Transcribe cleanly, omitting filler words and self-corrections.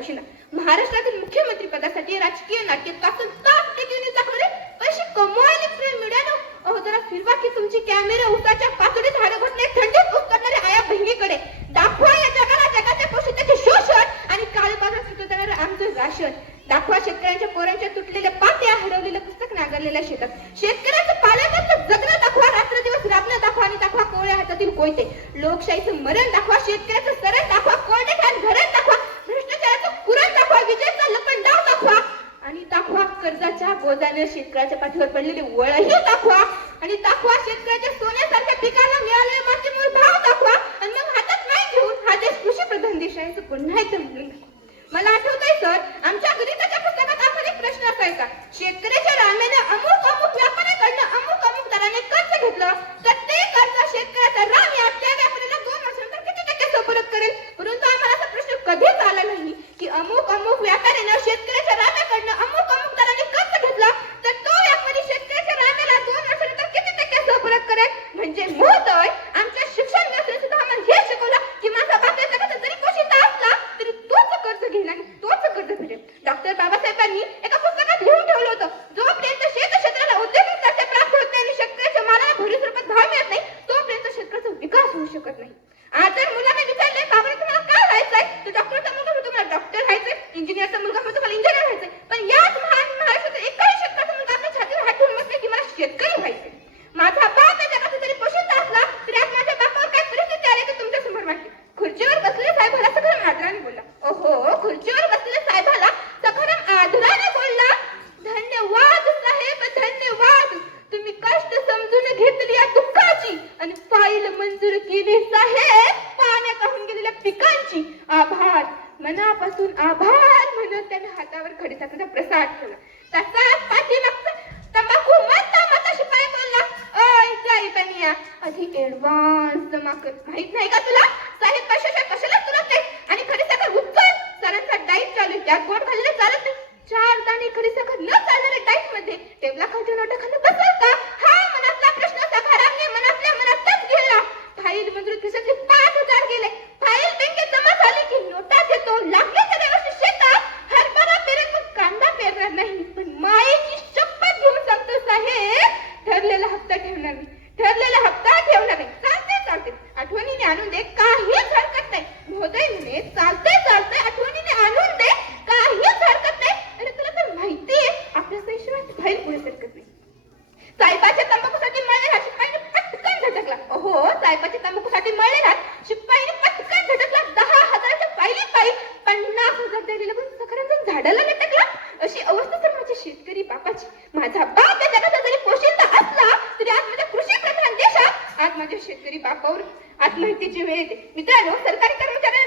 पोशिंदा. महाराष्ट्रातील मुख्यमंत्री पदासाठी राजकीय नाट्यकातून ताप टेकवून दाखवले पैसे कमवायला प्रेम मिळालं. अहो जरा फिरवा की तुमची कॅमेरा उसाच्या पातळीत हाडं बसले थंडीत पुस्तकाने आया बहिणीकडे. दाखवा या जगाला जगाच्या पोषणाचे शोषण आणि काळबाजार सुटू जाणारं आमचं राशन. दाखवा शेतकऱ्यांच्या पोरांच्या तुटलेल्या पात्या, हरवलेलं पुस्तक, नांगरलेल्या शेतात. शेतकऱ्यांचं पाण्याचं जगणं दाखवा, रात्र दिवस राबणं दाखवा आणि दाखवा कोवळ्या हातातील कोयते. लोकशाहीचं मरण दाखवा, शेतकऱ्याचं सरण दाखवा, कोरडे खान घरण दाखवा, भ्रष्टाचाराचं कुरण दाखवा, विजयचा लपंडाव दाखवा आणि दाखवा कर्जाच्या बोजाने शेतकऱ्याच्या पाठीवर पडलेली वळही दाखवा आणि दाखवा शेतकऱ्याच्या सोन्यासारख्या पिकाला मिळालेले मातीमोल भाव दाखवा आणि मग हातात नाही घेऊन हा देश कृषी प्रधान देश आहे असं पुन्हा एकदा म्हणून दाखवा. मला आठवतंय सर, आमच्या गणिताच्या पुस्तकात आपण एक प्रश्न असायचा. शेतकऱ्याच्या रामेने अमुक अमुक व्यापाऱ्याकडनं अमुक अमुक दराने कर्ज घेतलं तर ते कर्ज शेतकऱ्याचा राम या त्या व्यापाऱ्याला 2 वर्षानंतर किती टक्के परत करेल. परंतु आम्हाला असा प्रश्न कधीच आला नाही की अमुक अमुक व्यापाऱ्यानं शेतकऱ्याच्या राम्याकडनं अमुक अमुक दराने कर्ज घेतला तर तो व्यापारी शेतकऱ्याच्या राम्याला 2 वर्षानंतर किती टक्के परत करेल. म्हणजे महोदय, आमच्या शिक्षण व्यवस्थेने सुद्धा आम्हाला हे शिकवलं की माझा बाप जगाचा जरी पोशिंदा असला तरी तोच कर्ज घेईल आणि तोच कर्ज फेडेल. डॉक्टर बाबासाहेबांनी एका पुस्तकात लिहून ठेवलं होतं, जोपर्यंत क्षेत्राला औद्योगिक दर्जा प्राप्त होत नाही आणि शेतकऱ्याच्या मालाला भरीव स्वरूपात भाव मिळत नाही तोपर्यंत शेतकऱ्याचा विकास होऊ शकत नाही. आज जर मुलाने विचारले बाबा तुम्हाला काय व्हायचंय तर डॉक्टरचा मुलगा म्हणतो मला डॉक्टर व्हायचंय, इंजिनियरचा मुलगा म्हणतो मला इंजिनियर व्हायचंय. पण याच महाराष्ट्रात एकही शेतकऱ्याचा मुलगा आपल्या छातीवर हात ठेवून बसले की मला शेतकरी व्हायचंय. माझा बाप या जगाचा जरी पोशिंदा असला तरी आज माझ्या बापावर काय परिस्थिती आली ते तुमच्या समोर मांडली. खुर्चीवर बसलेल्या साहेबाला सखाराम आदराने बोलला. ओहो, खुर्चीवर बसलेल्या साहेबाला सखाराम आदराने बोलला. धन्यवाद साहेब, धन्यवाद. तुम्ही कष्ट समजून घेतली या दुःखाची आणि फाईल मंजूर केली साहेब पाण्यात वाहून गेलेल्या पिकांची. आभार, मनापासून आभार म्हणत त्याने हातावर खडीसाखरेचा प्रसाद ठेवला. तसाच पाठीमागचा तंबाखू माता माता शिपाई बोलला, ओय साहेबांनी आधी ऍडव्हान्स जमा कर. माहित नाही का तुला साहेब कशाला तुला ते आणि खडीसाखर उचल. सरांचा डाईट चालू आहे, त्यात गोड खाल्लेलं चालत नाही. 4 दाणे खडीसाखर न चालणाऱ्या डाईट मध्ये टेबला खालच्या नोटाखाली बसल का? हा मनातला प्रश्न सखारामने मनातल्या मनातच गेला. फाईल मंजूर खिशातले 5000 गेले. फाईल बँकेत जमा झाली की नोटा देतो. लागले तर वर्षी शेतात हरभरा पेरेल पण कांदा पेरणार नाही. पण मायेची शपथ घेऊन सांगतो साहेब, ठरलेला हप्ता ठेवणार नाही, ठरलेला हप्ता ठेवणार नाही. चालते आठवणीने आणून दे, काहीच हरकत नाही. महोदय म्हणे चालते आठवणीने आणून दे, काहीच हरकत नाही. अरे तुला तर माहितीये आपल्या सहीशिवाय फाईल पुढे सरकत नाही. साहेबाच्या तंबाखूसाठी मळले हात शिपाईने पटकन झटकला. ओहो, साहेबाच्या तंबाखूसाठी मळले हात शिपाईने पटकन झटकला. 10,000च्या फाईली पायी 50,000 दिलेलं पण सखारामच्या झाडाला लटकला. अशी अवस्था तर माझ्या शेतकरी बापाची. माझा बाप या जगाचा जरी पोशिंदा असला तरी आज माझ्या कृषी प्रधान देशात आज माझ्या शेतकरी बापावर आत्महत्येची वेळ येते. मित्रांनो, सरकारी कर्मचाऱ्यांना